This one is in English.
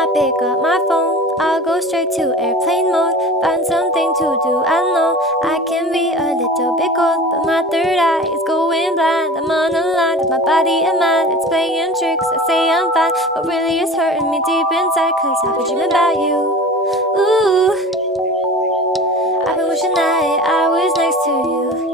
I pick up my phone, I'll go straight to airplane mode. Find something to do, I know I can be a little bit cold, but my third eye is going blind. I'm on a line with my body and mind, it's playing tricks. I say I'm fine, but really it's hurting me deep inside, cause I've been dreaming about you. Ooh, I've been wishing that I was next to you.